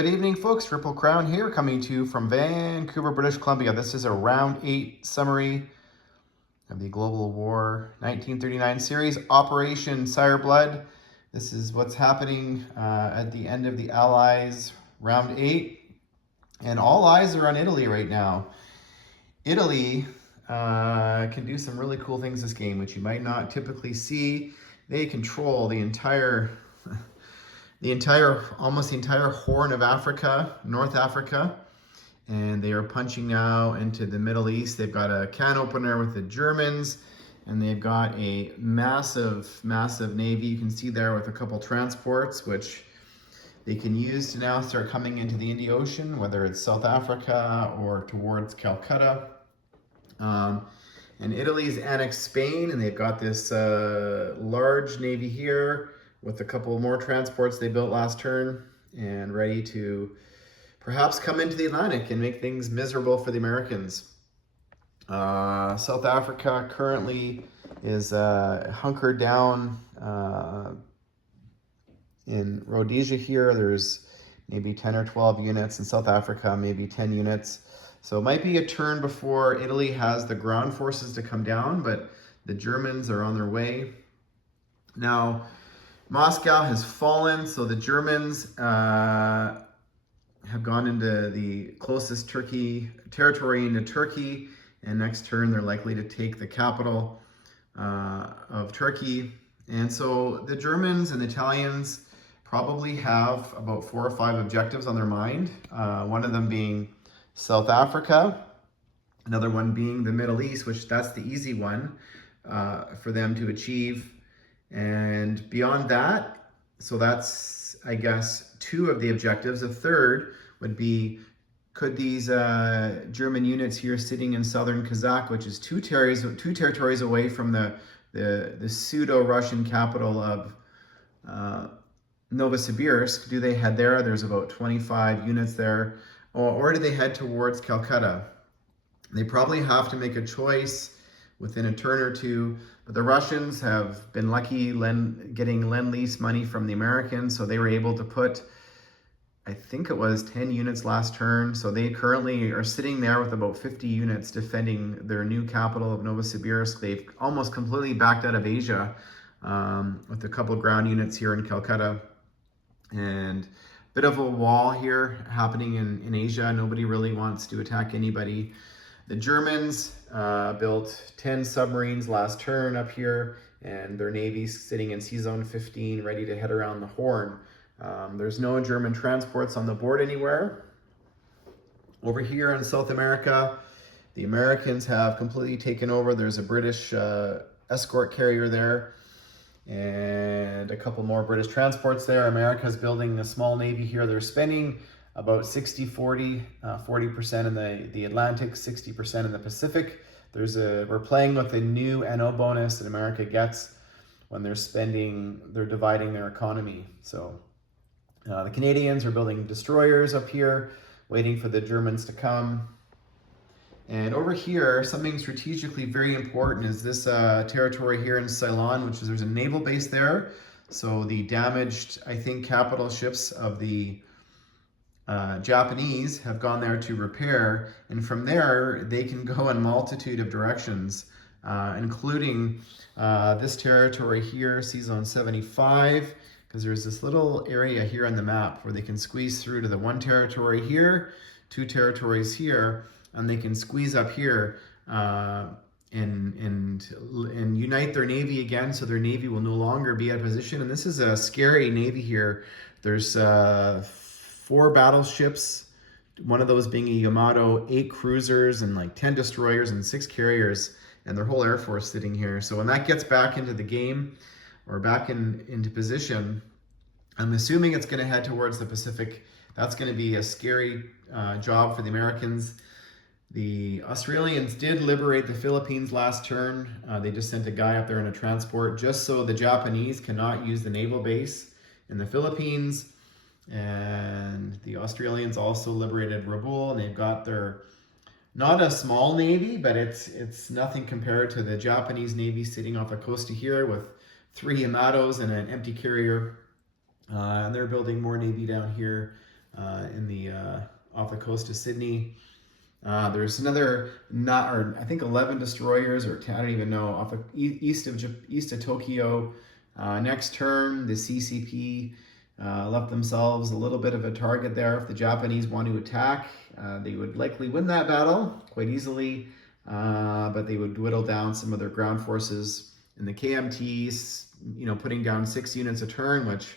Good evening, folks. Triple Crown here, coming to you from Vancouver, British Columbia. This is a Round 8 summary of the Global War 1939 series, Operation Sire Blood. This is what's happening at the end of the Allies' Round 8. And all eyes are on Italy right now. Italy can do some really cool things this game, which you might not typically see. They control the almost the entire Horn of Africa, North Africa, and they are punching now into the Middle East. They've got a can opener with the Germans, and they've got a massive navy. You can see there with a couple transports, which they can use to now start coming into the Indian Ocean, whether it's South Africa or towards Calcutta. And Italy's annexed Spain, and they've got this large navy here with a couple more transports they built last turn and ready to perhaps come into the Atlantic and make things miserable for the Americans. South Africa currently is hunkered down in Rhodesia here. There's maybe 10 or 12 units. In South Africa, maybe 10 units. So it might be a turn before Italy has the ground forces to come down, but the Germans are on their way. Now, Moscow has fallen, so the Germans have gone into the closest territory into Turkey, and next turn they're likely to take the capital of Turkey. And so the Germans and the Italians probably have about 4 or 5 objectives on their mind, one of them being South Africa, another one being the Middle East, which that's the easy one for them to achieve. And beyond that, so that's, I guess, 2 of the objectives. A third would be, could these German units here sitting in southern Kazakh, which is two territories away from the pseudo-Russian capital of Novosibirsk, do they head there? There's about 25 units there. Or do they head towards Calcutta? They probably have to make a choice within a turn or two. But the Russians have been lucky getting Lend-Lease money from the Americans, so they were able to put, I think it was 10 units last turn. So they currently are sitting there with about 50 units defending their new capital of Novosibirsk. They've almost completely backed out of Asia with a couple of ground units here in Calcutta. And a bit of a wall here happening in Asia. Nobody really wants to attack anybody. The Germans built 10 submarines last turn up here, and their navy's sitting in Sea Zone 15, ready to head around the Horn. There's no German transports on the board anywhere. Over here in South America, the Americans have completely taken over. There's a British escort carrier there, and a couple more British transports there. America's building a small navy here. They're spending about 60-40, 40% in the Atlantic, 60% in the Pacific. We're playing with the new NO bonus that America gets when they're dividing their economy. So the Canadians are building destroyers up here, waiting for the Germans to come. And over here, something strategically very important is this territory here in Ceylon, which is, there's a naval base there. So the damaged, I think, capital ships of the Japanese have gone there to repair, and from there they can go in a multitude of directions, including this territory here, Sea Zone 75, because there's this little area here on the map where they can squeeze through to the one territory here, 2 territories here, and they can squeeze up here and unite their navy again, so their navy will no longer be out of position. And this is a scary navy here. There's 4 battleships, one of those being a Yamato, 8 cruisers, and like 10 destroyers and 6 carriers, and their whole air force sitting here. So when that gets back into the game, or back into position, I'm assuming it's going to head towards the Pacific. That's going to be a scary job for the Americans. The Australians did liberate the Philippines last turn. They just sent a guy up there in a transport just so the Japanese cannot use the naval base in the Philippines. And the Australians also liberated Rabaul, and they've got their, not a small navy, but it's nothing compared to the Japanese navy sitting off the coast of here with 3 Yamatos and an empty carrier. And they're building more navy down here in the off the coast of Sydney. There's another I think 11 destroyers, or 10, I don't even know, off the east of Tokyo. Next turn, the CCP left themselves a little bit of a target there. If the Japanese want to attack, they would likely win that battle quite easily, but they would whittle down some of their ground forces. And the KMTs, putting down 6 units a turn, which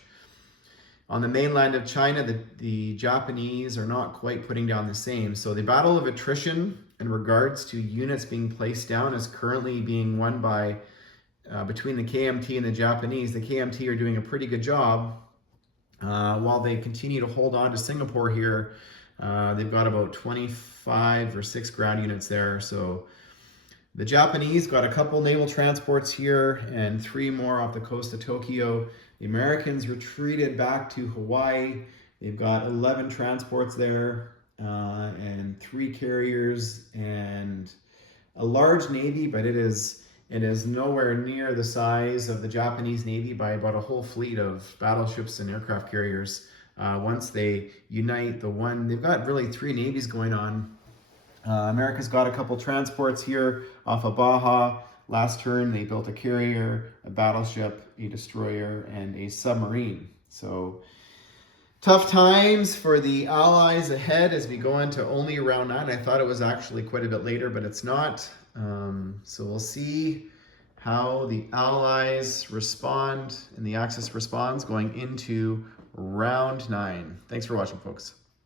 on the mainland of China, the Japanese are not quite putting down the same. So the battle of attrition in regards to units being placed down is currently being won by between the KMT and the Japanese. The KMT are doing a pretty good job. While they continue to hold on to Singapore here, they've got about 25 or 6 ground units there. So the Japanese got a couple naval transports here and 3 more off the coast of Tokyo. The Americans retreated back to Hawaii. They've got 11 transports there and 3 carriers and a large navy, but it is nowhere near the size of the Japanese Navy by about a whole fleet of battleships and aircraft carriers. Once they unite they've got really 3 navies going on. America's got a couple transports here off of Baja. Last turn, they built a carrier, a battleship, a destroyer, and a submarine. So tough times for the Allies ahead as we go into only round 9. I thought it was actually quite a bit later, but it's not. So we'll see how the Allies respond and the Axis responds going into round 9. Thanks for watching, folks.